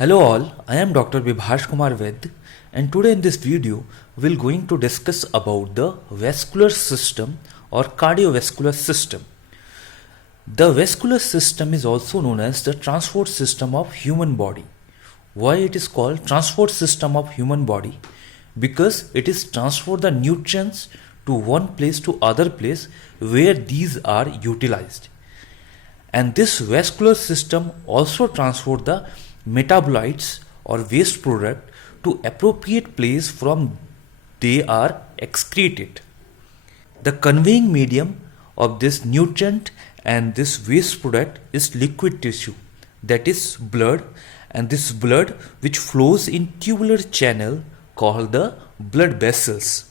Hello all, I am Dr. Vibhash Vaidya, and today in this video we are going to discuss about the vascular system or cardiovascular system. The vascular system is also known as the transport system of human body. Why it is called transport system of human body? Because it is transport the nutrients to one place to other place where these are utilized. And this vascular system also transport the metabolites or waste product to appropriate place from they are excreted. The conveying medium of this nutrient and this waste product is liquid tissue, that is blood, and this blood which flows in tubular channel called the blood vessels.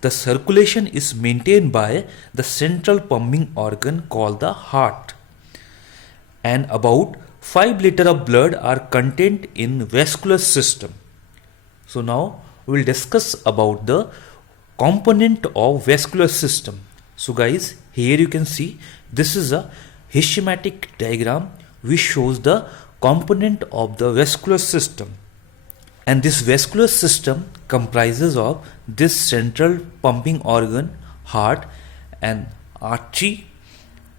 The circulation is maintained by the central pumping organ called the heart, and about 5 liters of blood are contained in vascular system. So now we will discuss about the component of vascular system. So guys, here you can see this is a schematic diagram which shows the component of the vascular system. And this vascular system comprises of this central pumping organ, heart, and artery,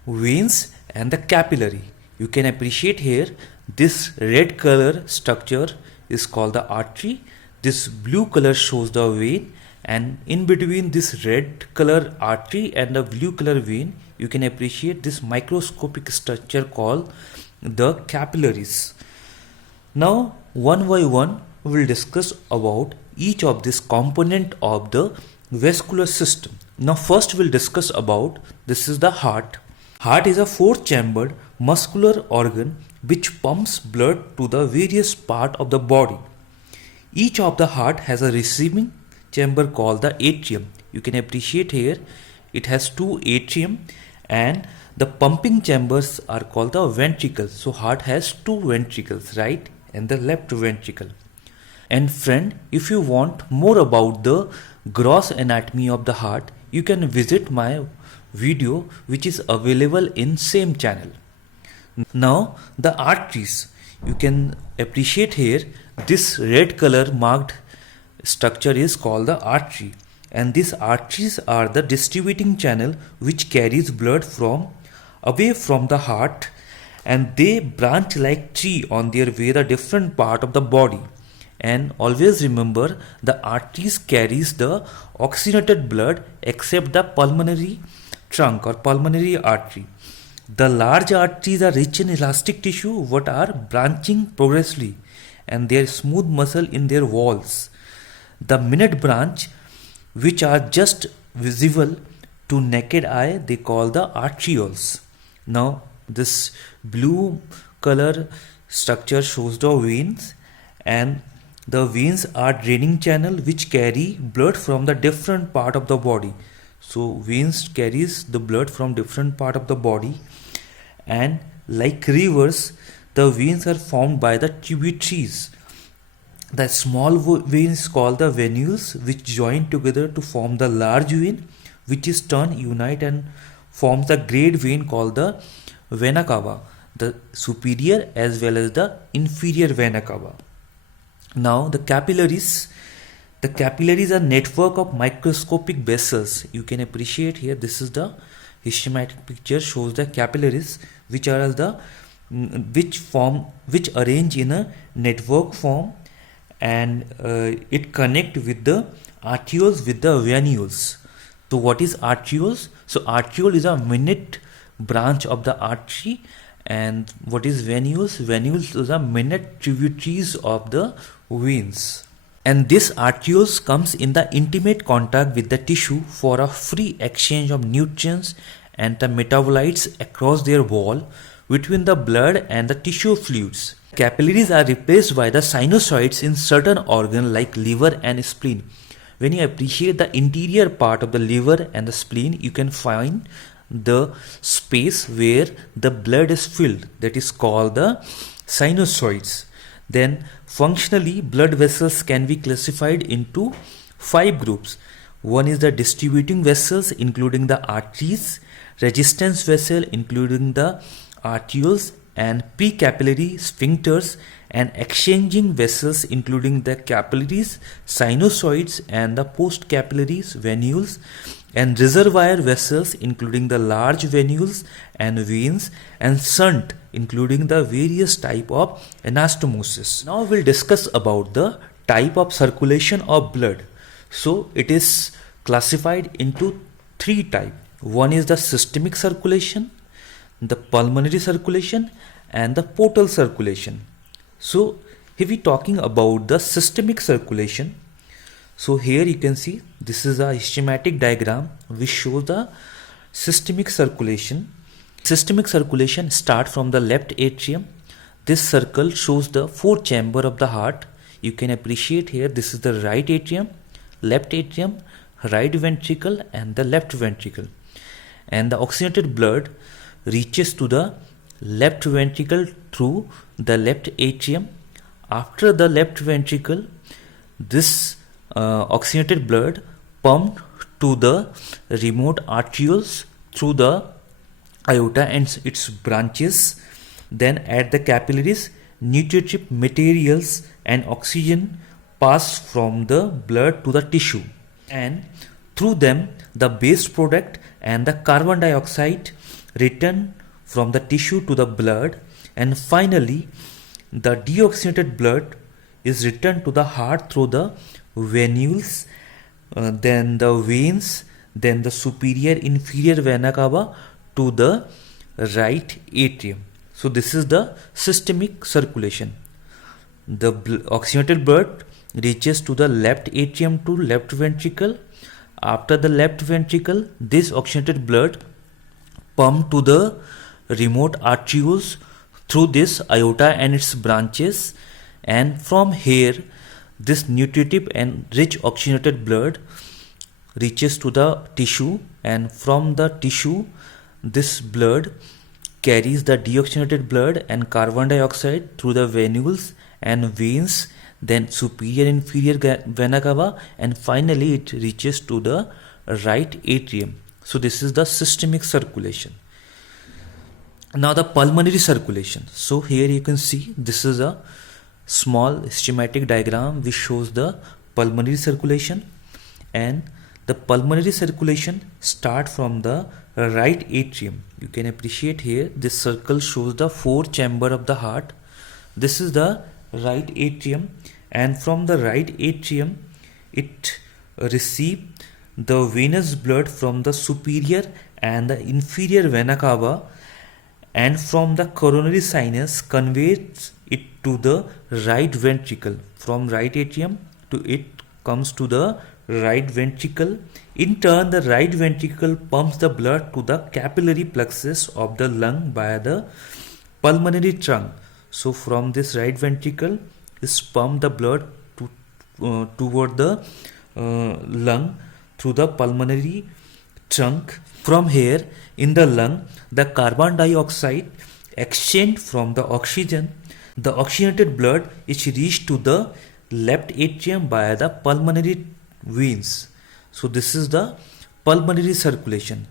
veins, and the capillary. You can appreciate here this red color structure is called the artery, this blue color shows the vein, and in between this red color artery and the blue color vein you can appreciate this microscopic structure called the capillaries. Now one by one we will discuss about each of this component of the vascular system. Now first we will discuss about this is the heart. Heart is a 4-chambered muscular organ which pumps blood to the various parts of the body. Each of the heart has a receiving chamber called the atrium. You can appreciate here it has 2 atrium, and the pumping chambers are called the ventricles. So heart has 2 ventricles, right, and the left ventricle. And friend, if you want more about the gross anatomy of the heart, you can visit my video which is available in same channel. Now the arteries, you can appreciate here this red color marked structure is called the artery, and these arteries are the distributing channel which carries blood from away from the heart, and they branch like tree on their way the different part of the body. And always remember the arteries carries the oxygenated blood except the pulmonary trunk or pulmonary artery. The large arteries are rich in elastic tissue what are branching progressively, and they are smooth muscle in their walls. The minute branch which are just visible to naked eye they call the arterioles. Now this blue color structure shows the veins, and the veins are draining channel which carry blood from the different part of the body. So veins carries the blood from different part of the body, and like rivers the veins are formed by the tributaries. The small veins called the venules which join together to form the large vein which is turn unite and forms the great vein called the vena cava, the superior as well as the inferior vena cava. Now the capillaries. The capillaries are network of microscopic vessels. You can appreciate here this is the schematic picture shows the capillaries which are the which arrange in a network form, and it connect with the arterioles with the venules. So what is arterioles? So arteriole is a minute branch of the artery, and what is venules? Venules is a minute tributaries of the veins. And this arterioles comes in the intimate contact with the tissue for a free exchange of nutrients and the metabolites across their wall between the blood and the tissue fluids. Capillaries are replaced by the sinusoids in certain organs like liver and spleen. When you appreciate the interior part of the liver and the spleen, you can find the space where the blood is filled, that is called the sinusoids. Then functionally blood vessels can be classified into 5 groups. One is the distributing vessels including the arteries, resistance vessel including the arterioles, and precapillary sphincters and exchanging vessels including the capillaries, sinusoids and the postcapillaries, venules, and reservoir vessels including the large venules and veins, and shunt including the various type of anastomosis. Now we'll discuss about the type of circulation of blood. So it is classified into three types. One is the systemic circulation, the pulmonary circulation and the portal circulation. So if we talking about the systemic circulation, so here you can see this is a schematic diagram which shows the systemic circulation. Systemic circulation start from the left atrium. This circle shows the four chamber of the heart. You can appreciate here this is the right atrium, right ventricle and the left ventricle. And the oxygenated blood reaches to the left ventricle through the left atrium. After the left ventricle, this oxygenated blood pumped to the remote arterioles through the aorta and its branches. Then at the capillaries, nutritive materials and oxygen pass from the blood to the tissue, and through them the waste product and the carbon dioxide return from the tissue to the blood, and finally the deoxygenated blood is returned to the heart through the venules, then the veins, then the superior inferior vena cava to the right atrium. So this is the systemic circulation. The oxygenated blood reaches to the left atrium to left ventricle. After the left ventricle, this oxygenated blood pumped to the remote arterioles through this aorta and its branches, and from here this nutritive and rich oxygenated blood reaches to the tissue, and from the tissue this blood carries the deoxygenated blood and carbon dioxide through the venules and veins, then superior inferior vena cava, and finally it reaches to the right atrium. So this is the systemic circulation. Now the pulmonary circulation. So here you can see this is a small schematic diagram which shows the pulmonary circulation, and the pulmonary circulation start from the right atrium. You can appreciate here this circle shows the four chamber of the heart. This is the right atrium, and from the right atrium it receive the venous blood from the superior and the inferior vena cava, and from the coronary sinus conveys it to the right ventricle. From right atrium to it comes to the right ventricle. In turn, the right ventricle pumps the blood to the capillary plexus of the lung via the pulmonary trunk. So from this right ventricle is pumped the blood toward the lung through the pulmonary trunk. From here in the lung, the carbon dioxide exchanged from the oxygen, the oxygenated blood is reached to the left atrium via the pulmonary veins. So this is the pulmonary circulation.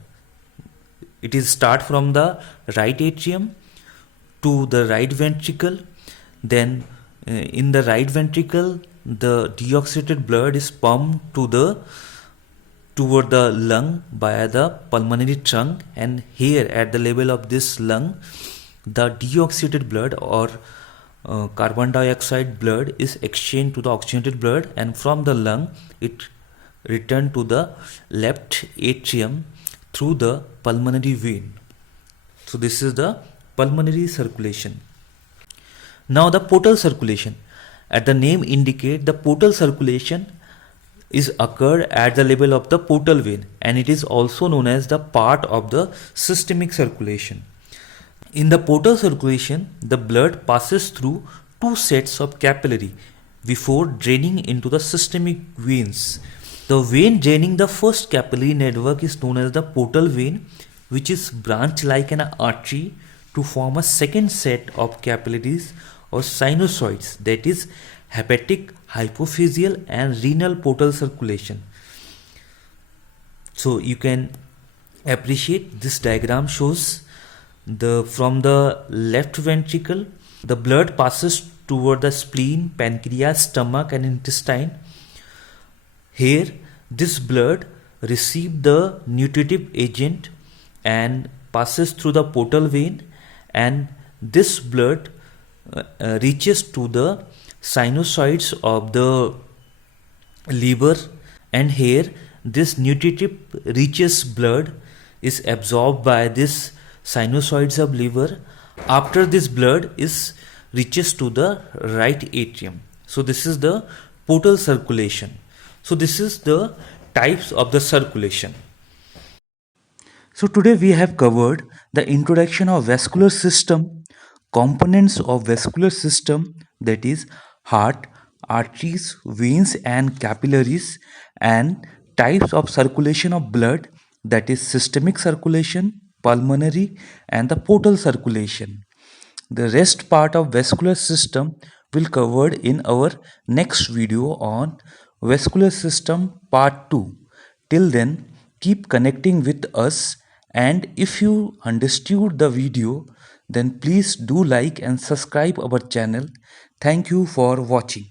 It is start from the right atrium to the right ventricle. Then in the right ventricle the deoxygenated blood is pumped toward the lung via the pulmonary trunk, and here at the level of this lung the deoxygenated blood or carbon dioxide blood is exchanged to the oxygenated blood, and from the lung it return to the left atrium through the pulmonary vein. So this is the pulmonary circulation. Now the portal circulation. As the name indicate, the portal circulation is occurred at the level of the portal vein, and it is also known as the part of the systemic circulation. In the portal circulation, the blood passes through two sets of capillary before draining into the systemic veins. The vein draining the first capillary network is known as the portal vein, which is branched like an artery to form a second set of capillaries or sinusoids, that is hepatic, hypophyseal and renal portal circulation. So you can appreciate this diagram shows From the left ventricle, the blood passes toward the spleen, pancreas, stomach, and intestine. Here, this blood receives the nutritive agent and passes through the portal vein, and this blood reaches to the sinusoids of the liver, and here this nutritive reaches blood is absorbed by this sinusoids of liver. After this blood is reaches to the right atrium. So this is the portal circulation. So this is the types of the circulation. So today we have covered the introduction of vascular system, components of vascular system, that is heart, arteries, veins and capillaries, and types of circulation of blood, that is systemic circulation, pulmonary and the portal circulation. The rest part of vascular system will covered in our next video on vascular system part 2. Till then, keep connecting with us, and if you understood the video, then please do like and subscribe our channel. Thank you for watching.